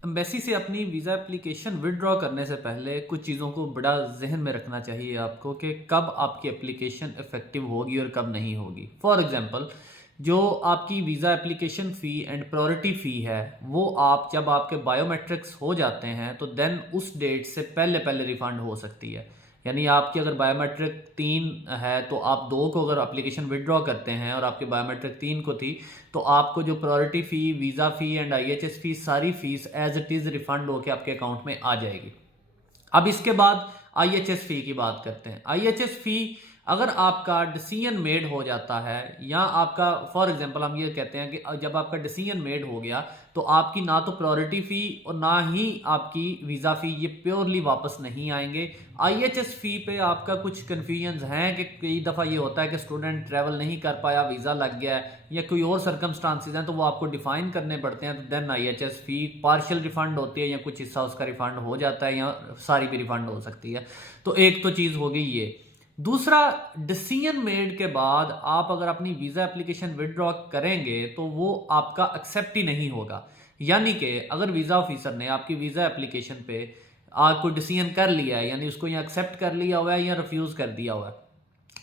Embassy से अपनी visa application withdraw करने से पहले कुछ चीज़ों को बड़ा जहन में रखना चाहिए आपको कि कब आपकी एप्लीकेशन इफ़ेक्टिव होगी और कब नहीं होगी। फॉर एग्ज़ाम्पल, जो आपकी visa application fee and priority fee है, वो आप जब आपके बायोमेट्रिक्स हो जाते हैं तो देन उस डेट से पहले पहले रिफ़ंड हो सकती है। यानी आपकी अगर बायोमेट्रिक 3 है तो आप 2 को अगर एप्लीकेशन विदड्रॉ करते हैं और आपकी बायोमेट्रिक 3 को थी, तो आपको जो priority fee, visa fee and IHS fee, सारी fees as it is refund होकर आपके अकाउंट में आ जाएगी। अब इसके बाद आईएचएस फ़ी की बात करते हैं। आईएचएस फ़ी अगर आपका डिसीजन मेड हो जाता है या आपका फॉर एग्जांपल हम ये कहते हैं कि जब आपका डिसीजन मेड हो गया तो आपकी ना तो प्रायोरिटी फ़ी और ना ही आपकी वीज़ा फ़ी ये प्योरली वापस नहीं आएंगे। आईएचएस फ़ी पे आपका कुछ कन्फ्यूजन्स हैं कि कई दफ़ा ये होता है कि स्टूडेंट ट्रैवल नहीं कर पाया, वीज़ा लग गया है या कोई और सर्कमस्टांसिस हैं तो वो आपको डिफाइन करने पड़ते हैं, तो देन आईएचएस फ़ी पार्शियल रिफंड होती है या कुछ हिस्सा उसका रिफंड हो जाता है या सारी भी रिफंड हो सकती है। तो एक तो चीज़ हो गई ये। दूसरा, डिसीजन मेड के बाद आप अगर अपनी वीज़ा एप्लीकेशन विदड्रॉ करेंगे तो वो आपका एक्सेप्ट ही नहीं होगा। यानी कि अगर वीज़ा ऑफिसर ने आपकी वीज़ा एप्लीकेशन पे आपको डिसीजन कर लिया है, यानी उसको या एक्सेप्ट कर लिया हुआ है या रिफ्यूज़ कर दिया हुआ है,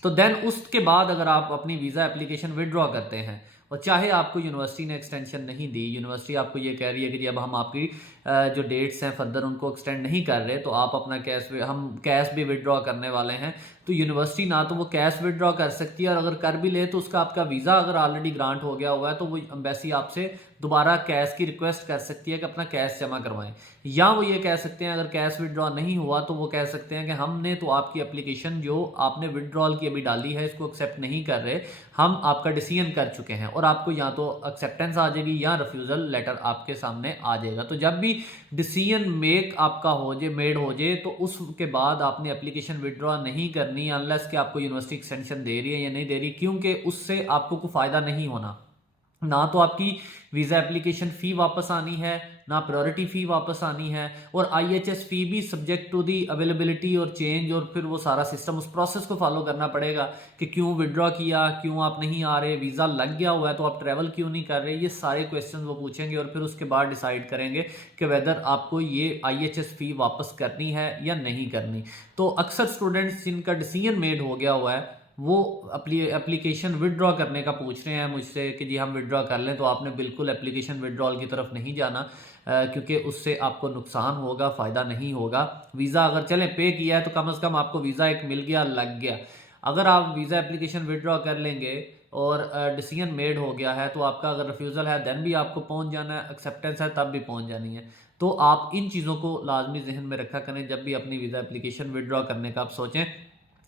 तो देन उसके बाद अगर आप अपनी वीज़ा एप्लीकेशन विदड्रॉ करते हैं और चाहे आपको यूनिवर्सिटी ने एक्सटेंशन नहीं दी, यूनिवर्सिटी आपको ये कह रही है कि जी अब हम आपकी जो डेट्स हैं फर्दर उनको एक्सटेंड नहीं कर रहे, तो आप अपना हम कैश भी विदड्रॉ करने वाले हैं, तो यूनिवर्सिटी ना तो वो कैश विदड्रॉ कर सकती है और अगर कर भी ले तो उसका आपका वीज़ा अगर ऑलरेडी ग्रांट हो गया हुआ है तो वो एम्बेसी आपसे दोबारा कैश की रिक्वेस्ट कर सकती है कि अपना कैश जमा करवाएं। या वो ये कह सकते हैं अगर कैश विदड्रॉ नहीं हुआ तो वो कह सकते हैं कि हमने तो आपकी एप्लीकेशन जो आपने विदड्रॉल की अभी डाली है इसको एक्सेप्ट नहीं कर रहे, हम आपका डिसीजन कर चुके हैं, और आपको या तो एक्सेप्टेंस आ जाएगी या रिफ्यूजल लेटर आपके सामने आ जाएगा। तो जब भी डिसीजन मेक आपका हो जाए, मेड हो जाए, तो उसके बाद आपने एप्लीकेशन विदड्रॉ नहीं करनी अनलेस कि आपको यूनिवर्सिटी एक्सटेंशन दे रही है या नहीं दे रही, क्योंकि उससे आपको कोई फायदा नहीं होना। ना तो आपकी वीज़ा एप्लीकेशन फ़ी वापस आनी है, ना प्रायोरिटी फ़ी वापस आनी है, और आईएचएस फ़ी भी सब्जेक्ट टू दी अवेलेबिलिटी और चेंज, और फिर वो सारा सिस्टम उस प्रोसेस को फॉलो करना पड़ेगा कि क्यों विड्रॉ किया, क्यों आप नहीं आ रहे, वीज़ा लग गया हुआ है तो आप ट्रैवल क्यों नहीं कर रहे। ये सारे क्वेश्चन वो पूछेंगे और फिर उसके बाद डिसाइड करेंगे कि वेदर आपको ये आईएचएस फ़ी वापस करनी है या नहीं करनी। तो अक्सर स्टूडेंट्स जिनका डिसीजन मेड हो गया हुआ है वो एप्लीकेशन विदड्रॉ करने का पूछ रहे हैं मुझसे कि जी हम विदड्रॉ कर लें, तो आपने बिल्कुल एप्लीकेशन विदड्रॉल की तरफ नहीं जाना, क्योंकि उससे आपको नुकसान होगा, फ़ायदा नहीं होगा। वीज़ा अगर चलें पे किया है तो कम से कम आपको वीज़ा एक मिल गया, लग गया। अगर आप वीज़ा एप्लीकेशन विदड्रॉ कर लेंगे और डिसीजन मेड हो गया है तो आपका अगर रिफ्यूज़ल है देन भी आपको पहुंच जाना है, एक्सेप्टेंस है तब भी पहुंच जानी है। तो आप इन चीज़ों को लाजमी जहन में रखा करें जब भी अपनी वीज़ा एप्लीकेशन विदड्रॉ करने का आप सोचें।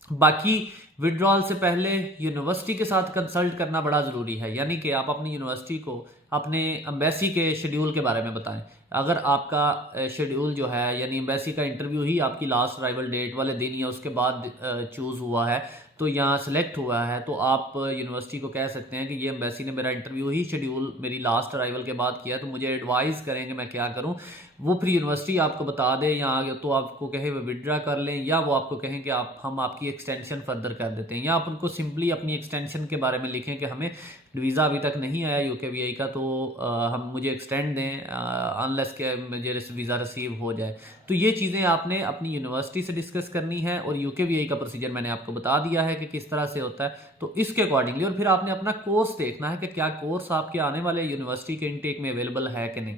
बाकी विड्रॉल से पहले यूनिवर्सिटी के साथ कंसल्ट करना बड़ा ज़रूरी है, यानी कि आप अपनी यूनिवर्सिटी को अपने एम्बेसी के शेड्यूल के बारे में बताएं। अगर आपका शेड्यूल जो है यानी एम्बेसी का इंटरव्यू ही आपकी लास्ट अराइवल डेट वाले दिन या उसके बाद चूज़ हुआ है तो यहाँ सेलेक्ट हुआ है, तो आप यूनिवर्सिटी को कह सकते हैं कि ये एम्बेसी ने मेरा इंटरव्यू ही शेड्यूल मेरी लास्ट अराइवल के बाद किया, तो मुझे एडवाइस करें कि मैं क्या करूँ। वो फिर यूनिवर्सिटी आपको बता दे, या तो आपको कहे वो विड्रा कर लें, या वो आपको कहें कि हम आपकी एक्सटेंशन फर्दर कर देते हैं, या आप उनको सिंपली अपनी एक्सटेंशन के बारे में लिखें कि हमें वीज़ा अभी तक नहीं आया यूकेवीआई का, तो हम मुझे एक्सटेंड दें अनलेस के मुझे वीज़ा रिसीव हो जाए। तो ये चीज़ें आपने अपनी यूनिवर्सिटी से डिस्कस करनी है, और यूकेवीआई का प्रोसीजर मैंने आपको बता दिया है कि किस तरह से होता है, तो इसके अकॉर्डिंगली। और फिर आपने अपना कोर्स देखना है कि क्या कोर्स आपके आने वाले यूनिवर्सिटी के इनटेक में अवेलेबल है कि नहीं।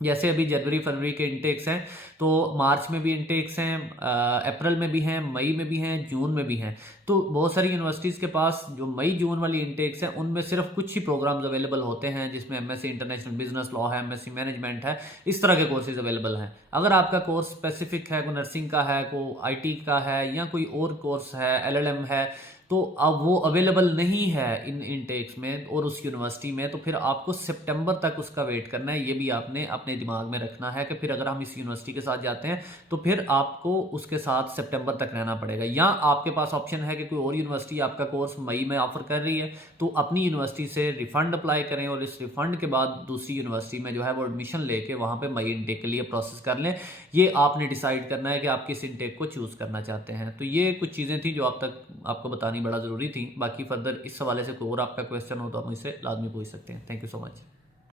जैसे अभी जनवरी फरवरी के इनटेक्स हैं तो मार्च में भी इनटेक्स हैं, अप्रैल में भी हैं, मई में भी हैं, जून में भी हैं। तो बहुत सारी यूनिवर्सिटीज़ के पास जो मई जून वाली इनटेक्स हैं उनमें सिर्फ कुछ ही प्रोग्राम्स अवेलेबल होते हैं, जिसमें एमएससी इंटरनेशनल बिजनेस लॉ है, एमएससी मैनेजमेंट है, इस तरह के कोर्सेज अवेलेबल हैं। अगर आपका कोर्स स्पेसिफिक है, कोई नर्सिंग का है, कोई आईटी का है, या कोई और कोर्स है, एलएलएम है, तो अब वो अवेलेबल नहीं है इन इनटेक्स में और उस यूनिवर्सिटी में, तो फिर आपको सितंबर तक उसका वेट करना है। ये भी आपने अपने दिमाग में रखना है कि फिर अगर हम इस यूनिवर्सिटी के साथ जाते हैं तो फिर आपको उसके साथ सितंबर तक रहना पड़ेगा। या आपके पास ऑप्शन है कि कोई और यूनिवर्सिटी आपका कोर्स मई में ऑफर कर रही है, तो अपनी यूनिवर्सिटी से रिफंड अप्लाई करें और इस रिफंड के बाद दूसरी यूनिवर्सिटी में जो है वो एडमिशन लेके वहाँ पे मई इनटेक के लिए प्रोसेस कर लें। ये आपने डिसाइड करना है कि आप किस इनटेक को चूज़ करना चाहते हैं। तो ये कुछ चीज़ें थी जो अब तक आपको बतानी बड़ा ज़रूरी थी। बाकी फर्दर इस हवाले से कोई और आपका क्वेश्चन हो तो आप मुझसे लाजमी पूछ सकते हैं। Thank you so much.